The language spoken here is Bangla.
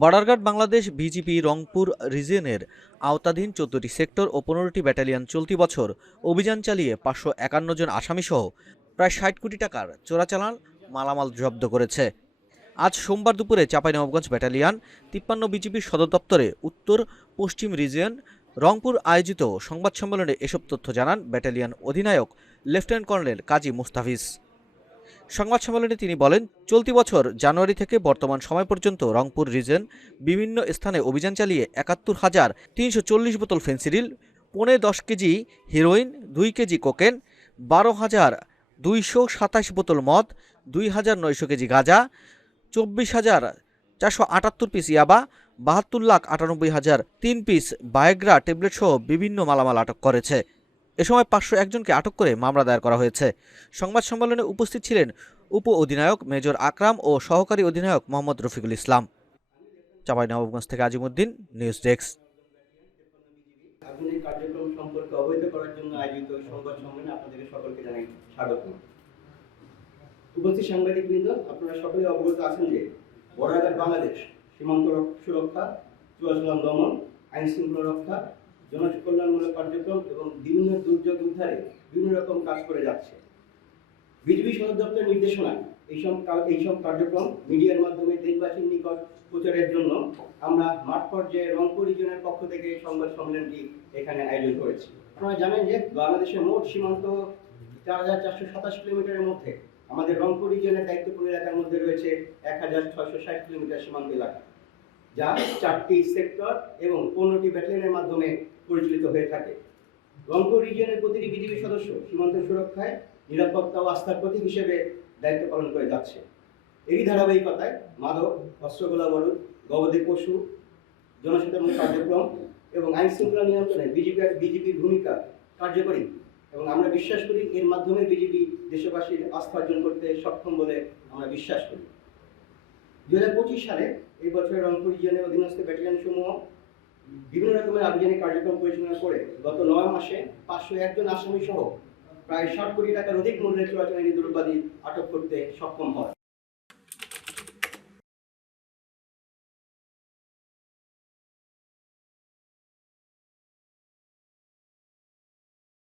Border guard Bangladesh BGP Rangpur রিজিয়নের আওতাধীন চোদ্দটি সেক্টর ও পনেরোটি ব্যাটালিয়ন চলতি বছর অভিযান চালিয়ে পাঁচশো একান্ন জন আসামিসহ প্রায় ষাট কোটি টাকার চোরাচালান মালামাল জব্দ করেছে। আজ সোমবার দুপুরে চাঁপাইনবাবগঞ্জ ব্যাটালিয়ন তিপ্পান্ন বিজিবির সদর দপ্তরে উত্তর পশ্চিম রিজিয়ন রংপুর আয়োজিত সংবাদ সম্মেলনে এসব তথ্য জানান ব্যাটালিয়ন অধিনায়ক লেফটেন্যান্ট কর্নেল কাজী মুস্তাফিজ। সংবাদ সম্মেলনে তিনি বলেন, চলতি বছর জানুয়ারি থেকে বর্তমান সময় পর্যন্ত রংপুর রিজন বিভিন্ন স্থানে অভিযান চালিয়ে একাত্তর হাজার তিনশো চল্লিশ বোতল ফেন্সিডিল পৌনে দশ কেজি হিরোইন, দুই কেজি কোকেন, বারো হাজার দুইশো সাতাশ বোতল মদ, দুই হাজার নয়শো কেজি গাঁজা, চব্বিশ হাজার চারশো আটাত্তর পিস ইয়াবা, বাহাত্তর লাখ আটানব্বই হাজার তিন পিস বায়োগ্রা ট্যাবলেট সহ বিভিন্ন মালামাল আটক করেছে। এ সময় পাঁচশো একজনকে আটক করে মামলা দায়ের করা হয়েছে। সংবাদ সম্মেলনে উপস্থিত ছিলেন উপ অধিনায়ক মেজর আকরাম ও সহকারী অধিনায়ক মোহাম্মদ রফিকুল ইসলাম। চাঁপাইনবাবগঞ্জ থেকে আজিমুদ্দিন, নিউজ ডেস্ক। উপস্থিত সাংবাদিকবৃন্দ, আপনারা সকলে অবগত আছেন যে বাংলাদেশ সীমান্ত সুরক্ষা চোরাচালান দমন আইন শৃঙ্খলা রক্ষা জনকল্যাণমূলক কার্যক্রম এবং বিভিন্ন দুর্যোগ উদ্ধারে বিভিন্ন রকম কাজ করে যাচ্ছে। বিজিবি সদর দপ্তরের নির্দেশনায় এইসব এইসব কার্যক্রম মিডিয়ার মাধ্যমে দেশবাসীর নিকট প্রচারের জন্য আমরা মাঠ পর্যায়ে রংপুর রিজনের পক্ষ থেকে সংবাদ সম্মেলনটি এখানে আয়োজন করেছি। আপনারা জানেন যে বাংলাদেশের মোট সীমান্ত চার হাজার চারশো সাতাশ কিলোমিটারের মধ্যে আমাদের রংপুর রিজনের দায়িত্বপূর্ণ এলাকার মধ্যে রয়েছে এক হাজার ছয়শো ষাট কিলোমিটার সীমান্ত এলাকা। যা চারটি সেক্টর এবং পনেরোটি ব্যাটালিয়নের মাধ্যমে পরিচালিত হয়ে থাকে। রংপুর রিজিয়নের প্রতিটি বিজিবি সদস্য সীমান্ত সুরক্ষায় নিরাপত্তা ও আস্থার প্রতীক হিসেবে দায়িত্ব পালন করে যাচ্ছে। এরই ধারাবাহিকতায় মাদক অস্ত্রগোলা বরুদ গবাদি পশু জনসাধারণ কার্যক্রম এবং আইন শৃঙ্খলা নিয়ন্ত্রণে বিজেপি বিজেপির ভূমিকা কার্যকরী এবং আমরা বিশ্বাস করি এর মাধ্যমে বিজেপি দেশবাসীর আস্থা অর্জন করতে সক্ষম বলে আমরা বিশ্বাস করি। দু হাজার পঁচিশ সালে এই বছরের রংপুর ইউনিয়নের অধীনস্থ ব্যাটালিয়ন সমূহ বিভিন্ন রকমের আভিযানিক কার্যক্রম পরিচালনা করে গত নয় মাসে পাঁচশো একজন আসামি সহ প্রায় ষাট কোটি টাকার অধিক মূল্যের চোরাচালানি দ্রব্যাদি আটক করতে সক্ষম হয়।